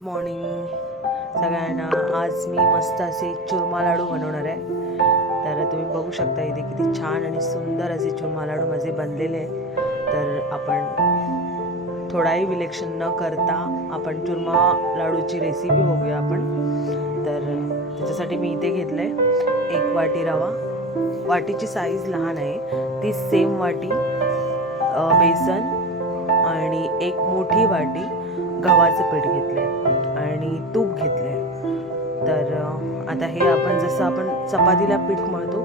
Morning सगळ्यांना. आज मी मस्त असे चुरमा लाडू बनवणार आहे. तर तुम्ही बघू शकता इथे किती छान आणि सुंदर असे चुरमा लाडू माझे बनलेले आहेत. तर आपण थोडाही विलक्षण न करता आपण चुरमा लाडूची रेसिपी बघूया आपण. तर त्याच्यासाठी मी इथे घेतलं आहे 1 वाटी रवा. वाटीची साईज लहान आहे, ती सेम वाटी बेसन आणि 1 मोठी वाटी गव्हाचं पीठ घेतलं आहे आणि तूप घेतलं आहे. तर आता हे आपण जसं आपण चपातीला पीठ मळतो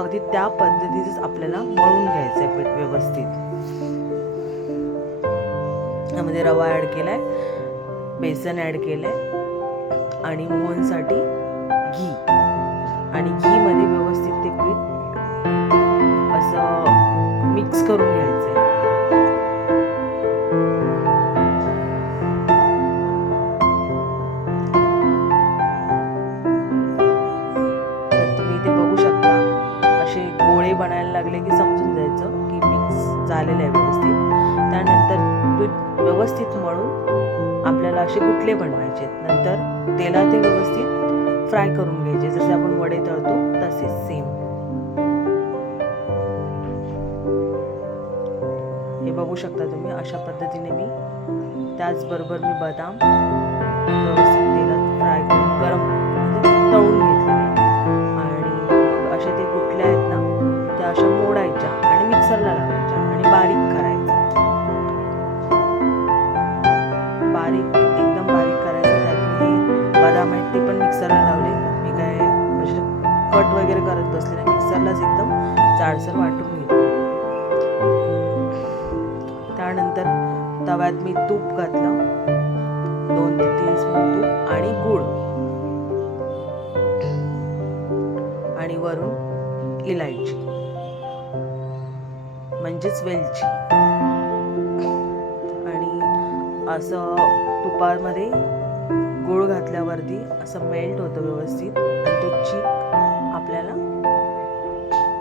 अगदी त्या पद्धतीचंच आपल्याला मळून घ्यायचं आहे पीठ व्यवस्थित. यामध्ये रवा ॲड केला आहे, बेसन ॲड केलं आहे आणि मोहनसाठी घी, आणि घीमध्ये व्यवस्थित ते पीठ असं मिक्स करून घ्यायचं आहे. गोळे बनायला लागले की समजून जायचं की मिक्स झालेलं आहे व्यवस्थित. त्यानंतर पीठ व्यवस्थित मळून आपल्याला असे गुटले बनवायचे. नंतर तेलात ते व्यवस्थित फ्राय करून घ्यायचे, जसे आपण वडे तळतो तसेच सेम. हे बघू शकता तुम्ही, अशा पद्धतीने मी त्याचबरोबर मी बदाम व्यवस्थित तेलात फ्राय करून गरम म्हणजे तळून घेतलेले. अशा मोडायच्या आणि मिक्सरला लावायच्या आणि बारीक करायचं. एकदम बारीक करायचं. त्यात मी बदाम आहेत ते पण मिक्सरला लावले. मी काय म्हणजे कट वगैरे करत बसले नाही, मिक्सरलाच एकदम जाडसर वाटून घेतलं. त्यानंतर तव्यात मी तूप घातलं, 2 ते 3 स्पून तूप आणि गूळ आणि वरून इलायची म्हणजेच वेलची. आणि असं तुपामध्ये गूळ घातल्यावरती असं मेल्ट होतं व्यवस्थित आणि तो चीक आपल्याला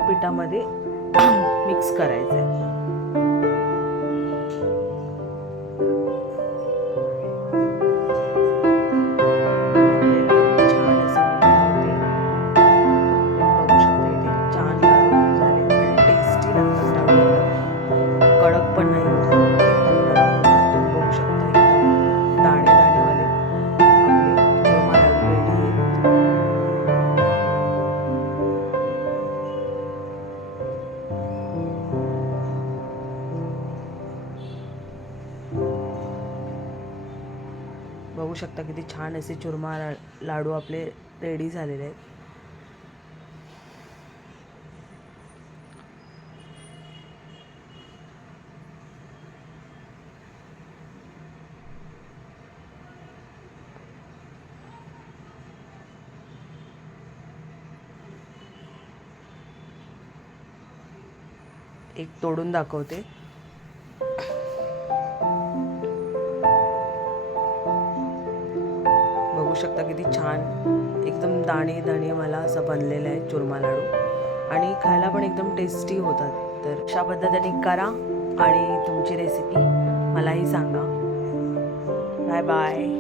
पिठामध्ये मिक्स करायचा आहे. कडक पण नाही होत, एकदम नरम होतात. तुम्ही बघू शकता एकदम दाणे दाणेवाले आपले चुरमा लाडू रेडी आहेत. बघू शकता किती छान असे चुरमा लाडू आपले रेडी झालेले आहेत. एक तोडून दाखवते. बघू शकता किती छान एकदम दाणे दाणे मला असं बनलेलं आहे चुरमा लाडू, आणि खायला पण एकदम टेस्टी होतात. तर अशा पद्धतीने करा आणि तुमची रेसिपी मलाही सांगा. Bye bye.